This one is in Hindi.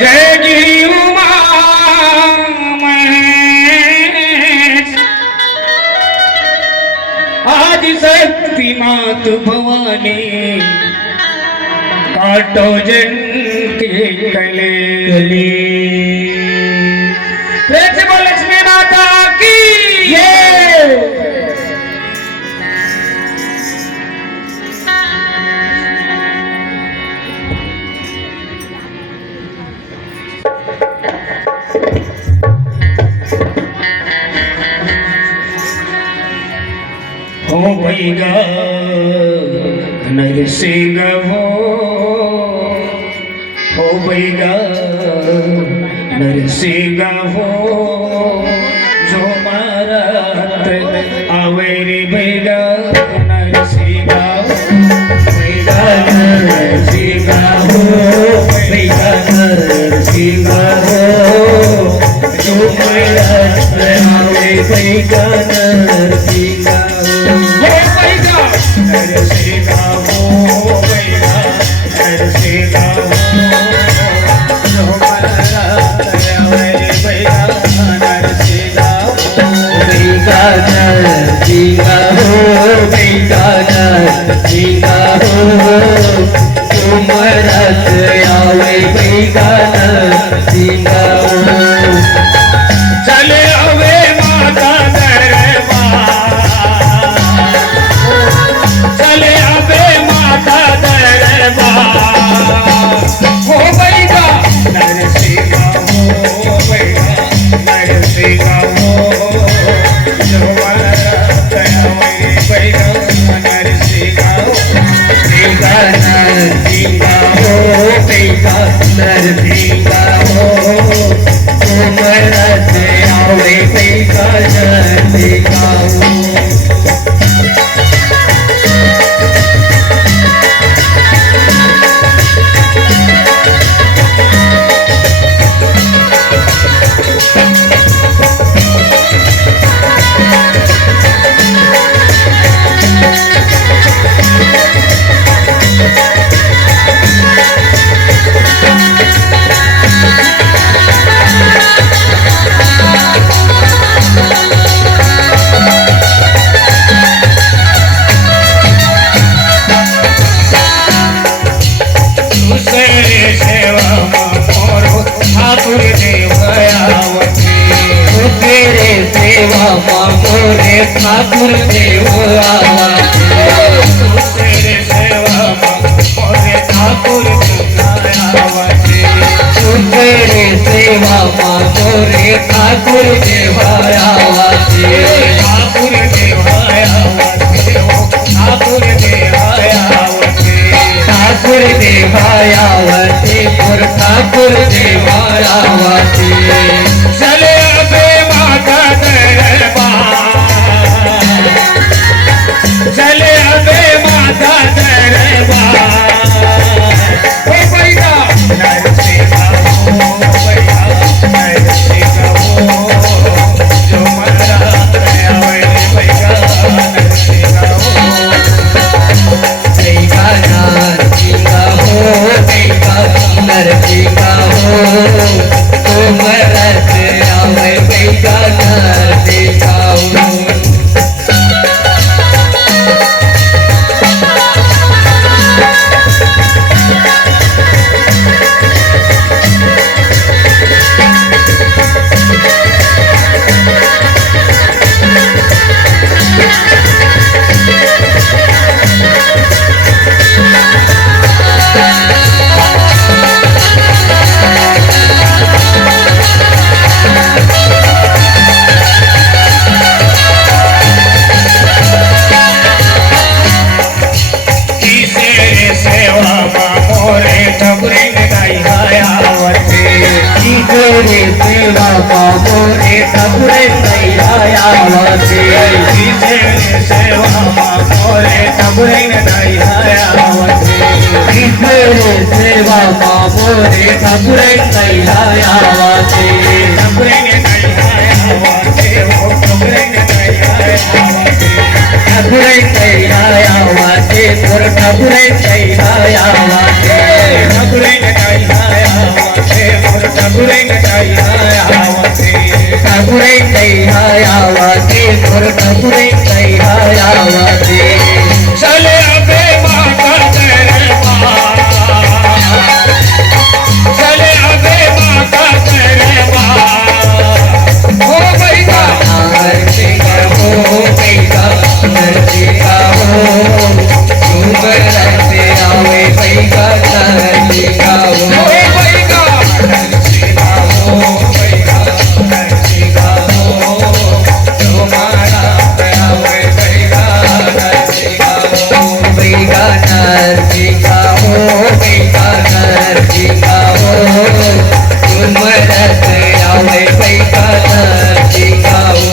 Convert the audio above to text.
जय गिरी उमा महेश आज शक्ति मात भवानी काटो जन के कले लक्ष्मी माता की हो भैया नरसिंह हो भैया नरसिंह हो जो मारा आवे रे भैया नरसिंह भैया नरसिंह हो भैया नरसिंह हो जो मारा आवे भैया नरसिंह चले अवे माता चले अबे माता दरबार हो भैया नरसिंह हो भैया नरसिंह हो जो मारा भैया नरसिंह हो भैया नरसिंह हो भैया नरसिंह हो जो मारा आवे भैया नरसिंह हो ठाकुर देव तेरे सेवा मोरे ठाकुर तेरे सेवा मोरे ठाकुर देवाया ठाकुर देवाया ठाकुर देवाया ठाकुर देवाया पुर ठाकुर देवाया चले अबे माता चले अबे माता दरबार हो भैया नरसिंह हो भैया नरसिंह हो जो मारा आवे भैया नरसिंह हो भैया नरसिंह हो भैया नरसिंह हो जो मारा आवे भैया नरसिंह हो सेवा मोरे ठकुरे नैया सेवा मोरे ठकुरे नैया सेवा मोरे ठकुरे नैया ठकुरे ठकुरे ठकुरे ठकुरे ठाकुरे आवासे ठाकुरे आवासे मोर ठाकुरे आवासे चले अबे माता दरबार चले अबे माता दरबार हो बैगा नरसिंह हो बैगा नरसिंह हो झूमर से आवे बैगा नरसिंह हो बैगा नरसिंह हो बैगा नरसिंह हो झूमरा से आवे बैगा नरसिंह हो बैगा नरसिंह हो बैगा नरसिंह हो झूमर से आवे बैगा नरसिंह हो